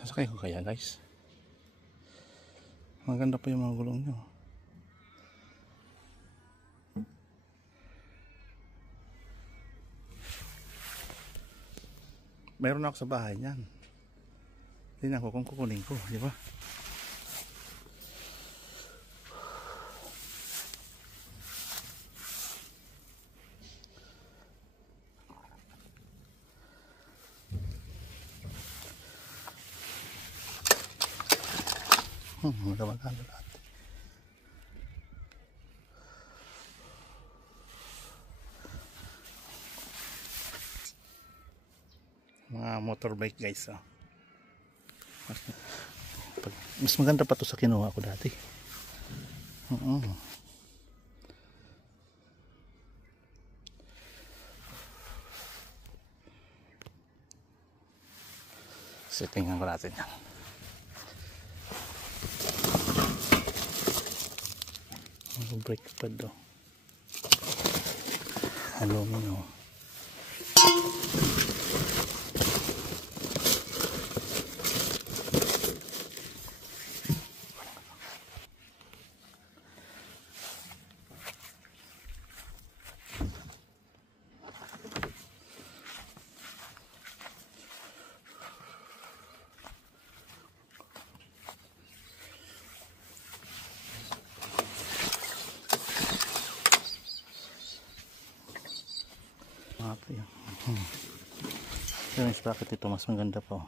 Sasakay ko kaya guys. Maganda pa yung mga gulong nyo. Meron ako sa bahay niyan. Tingnan ko kung kukunin ko, di ba? Magkabagano lahat. Mga motorbike guys, oh. Mas maganda pa to sa kinuha ko dati. So tingnan ko natin yan. Brake pad do. Aluminum. Yung sprocket ito mas maganda po.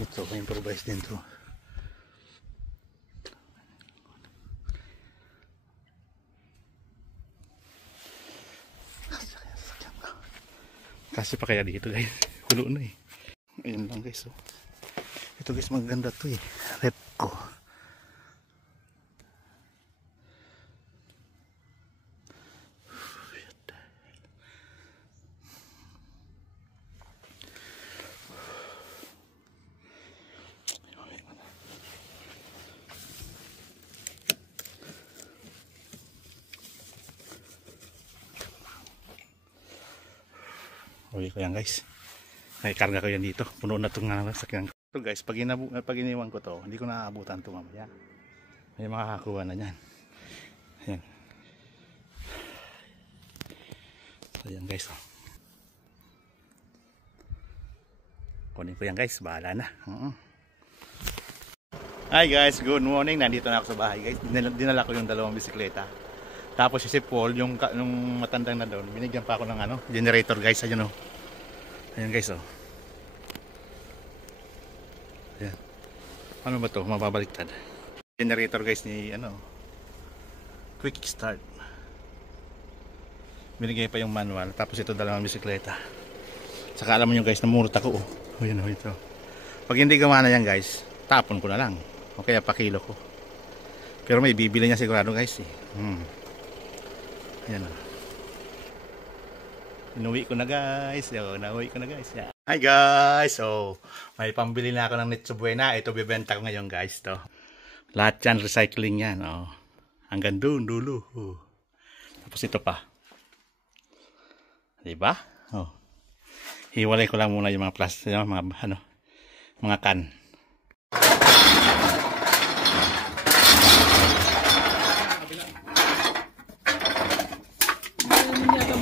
Ito improvise din to. Kasi pa kaya dito guys. Kulo na eh. Ayun lang guys. Oh. Ito guys maganda to eh. Repco. Uwi ko yan guys. Ay karga ko yan dito. Puno na itong sakyan ko. So guys, pag iniwan ko to, hindi ko naaabutan ito mamaya. May makakakuha na yan. Ayan. So yan guys. Oh. Kunin ko yan guys. Bahala na. Hi guys, good morning. Nandito na ako sa bahay guys. Dinala ko yung dalawang bisikleta. Tapos si Paul, yung matandang na doon, binigyan pa ako ng generator guys. Ayun oh. Ayan guys oh. Ayan. Ano ba to? Mababaliktad. Generator guys ni quick start. Binigay pa yung manual. Tapos ito dalawang bisikleta. Saka alam mo yung guys, namurot ako oh. Ayan oh ito. Pag hindi gumana yan guys, tapon ko na lang. O kaya pakilo ko. Pero may bibili niya sigurado guys eh. Ayan o. Inuwi ko na guys. Nauwi ko na guys. Yeah. Hi guys. So, may pambili na ako ng Nitso Buena. Ito bibenta ko ngayon guys. To. Lahat yan recycling yan. Oh. Hanggang doon dulo. Oh. Tapos ito pa. Diba? Oh. Hiwalay ko lang muna yung mga plastic. Mga can.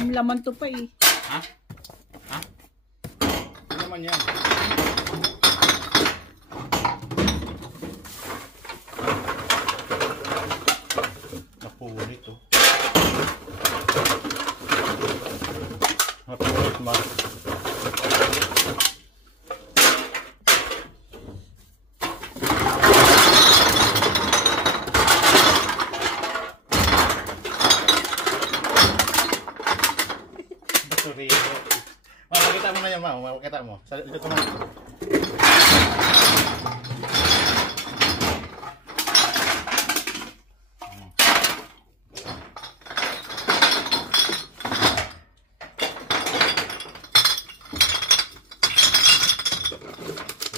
Laman to pa eh. Ha? Ha? Ano naman yan? Napulit to. Napulit ma. Makikita mo na yan, ma. Makikita mo. Dito mo.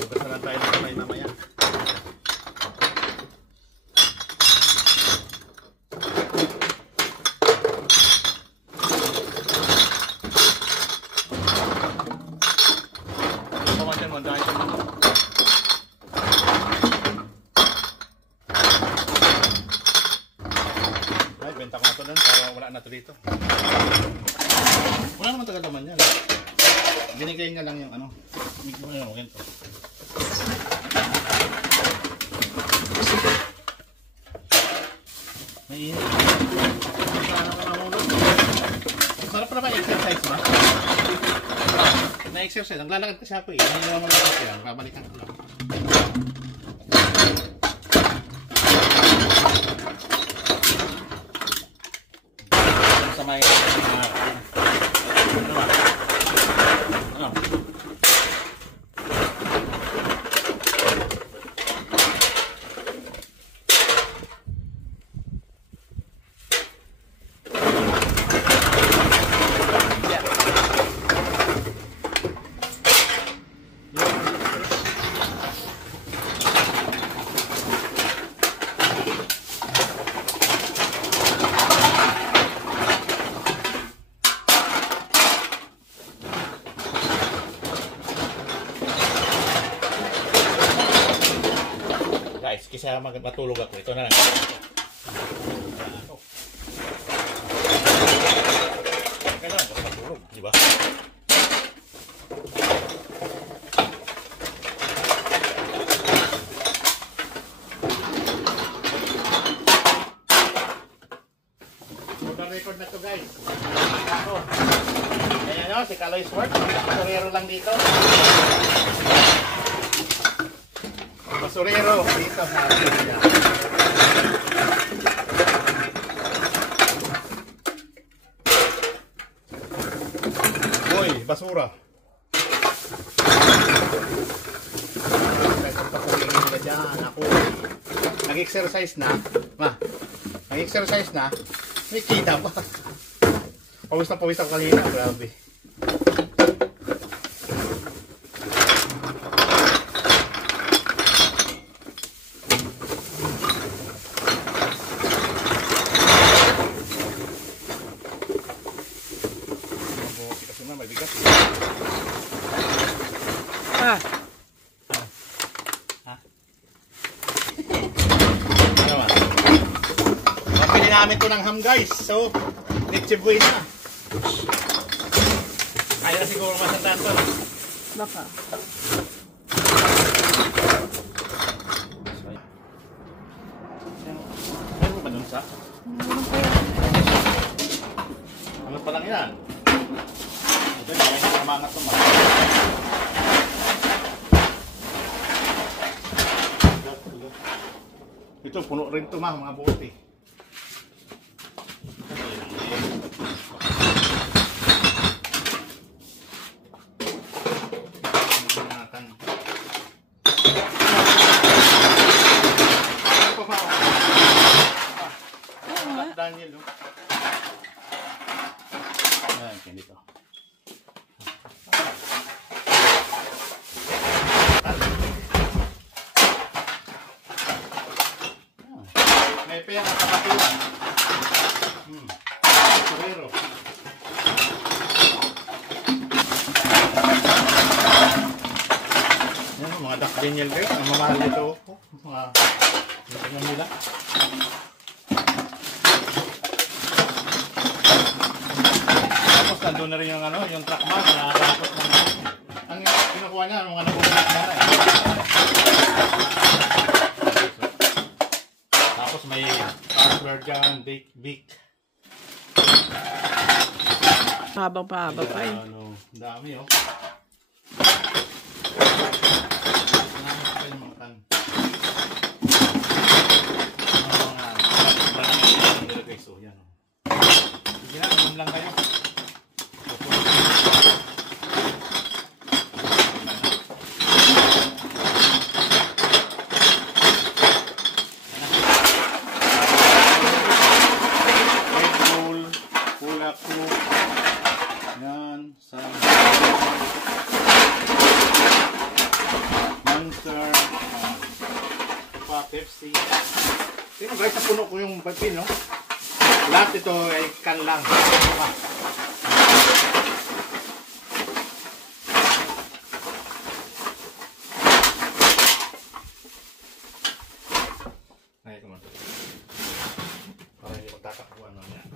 Bukas na lang tayo ng kamay mamaya. wala na to dito. Wala naman tagal naman yan. Binigay nga lang yung ano. Bigyan mo yung ganito. May init. Sarap pa naman exercise ba? Na-exercise. Naglalakad kasi ako eh. Hindi naman lang yan. Babalikan ko lang. Sa may ano? Guys, kisa matulog ako. Ito na lang. Kailangan ko matulog, di ba? Record na to guys. Ako. Ayan nyo, si Kaloy Sport. Basurero lang dito. Basurero dito sa atin. Hoy, basura. Pagpapagin nila dyan. Ako. Nag-exercise na. Nag-exercise na. May kita pa. Pawis na pawis ako kanina. Grabe. Kasi na, may bigas. Ha? Ano ba? Pili namin ito ng ham guys. So, leche buena. Kaya siguro masatan to. Baka. Meron ba dun sa? Ano pa lang yan? Ito na, yan yung mamangat ito. Ito, puno rin ito mga bote. Daniel, no? Ayan, dito. May pera sa kapatuan. Surero. Yan, mga Jack Daniel guys. Ang mamahal nito. Mga tingnan nila. Nandun na rin yung ano, yung truck man na nakapos ng ang kinukuha niya nung ano bumalik na rin. Tapos may password dyan, big. Pahaba pa eh. Ano, dami oh. Yan, lang kayo. Yan, sa Monster, Pepsi. Tingnan guys, napuno ko yung pipin, no? Lahat ito ay kan lang. Ay, ito man. Para hindi magtatakbuhan lang yan.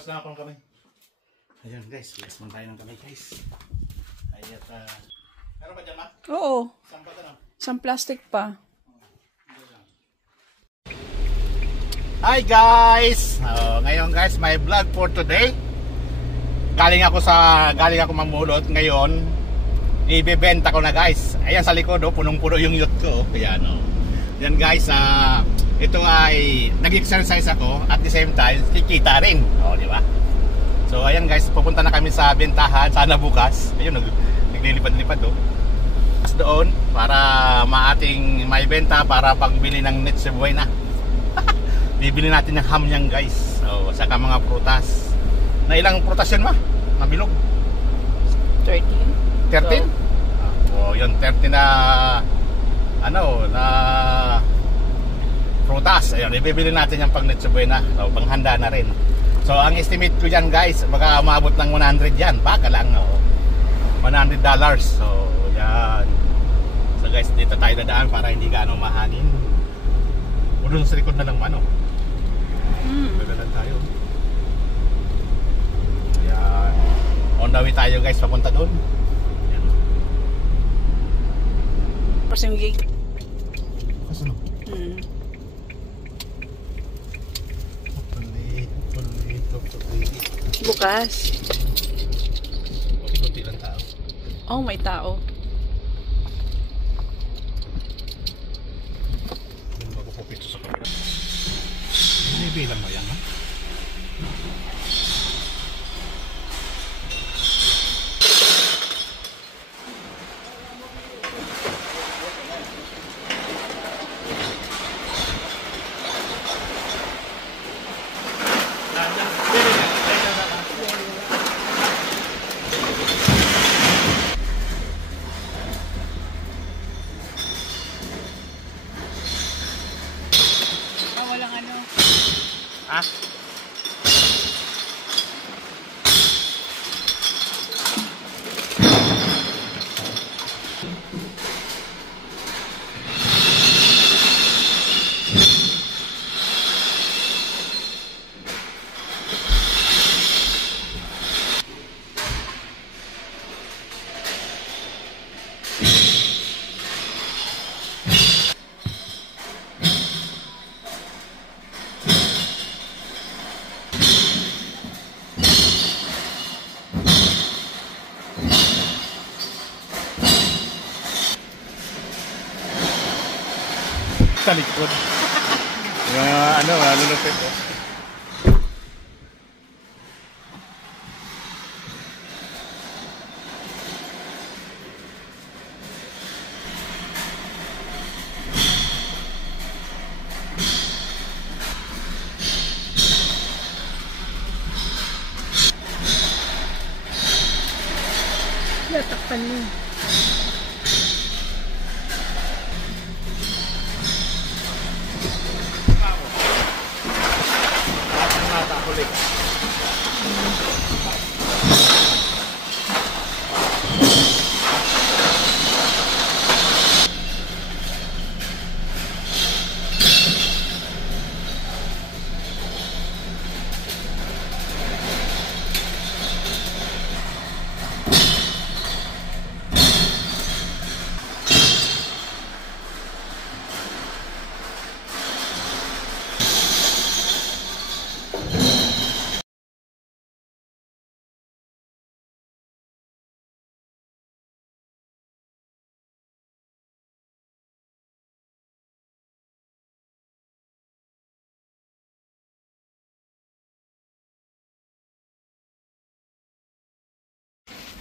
Bukas na ako ng kamay. Ayan guys, yes man tayo ng kamay guys. Ayat, meron ba dyan ma? Oo. Saan ba na? Isang plastic pa. Hi guys! Ngayon guys, my vlog for today. Galing ako mamulot ngayon. Ibebenta ko na guys. Ayan sa likod, punong-puno yung yacht ko. Ayan, yan guys, ito ay nag-exercise ako at the same time kikita rin. Di ba? So ayan guys, pupunta na kami sa bentahan sana bukas. Ayun, naglilipad-lipad doon para maating may benta para pagbili ng Noche Buena. Bibili natin ng ham niyan guys. So, saka mga prutas. Na ilang prutas yun ma? Nabilog? 13. 13? Yun, 13 na na prutas. Ayun, ibibili natin yung pang Noche Buena. So, panghanda na rin. So, ang estimate ko dyan guys, baka umabot ng 100 yan. Baka lang, $100. So, yan. So guys, dito tayo dadaan para hindi gaano mahangin. O doon sa likod na lang Dadalan tayo. Yan. On the way tayo guys, papunta doon. Yan. Tapos yung gate. Kaso Bukas. Kunti lang tao. Oh, may tao. Yung magpupupito sa kamera. Bilang mo yan ha? Walang ano. Ah? Sa likod. Lulupit Natakpan mo.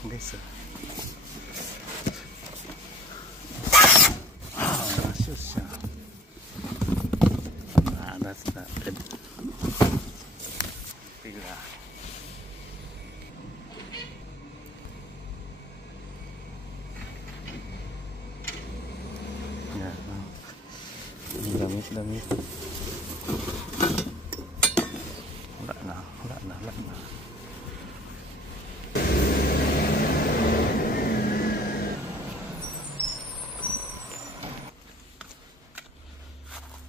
guys. Gracias. That's that. Pila. Yan. Damit.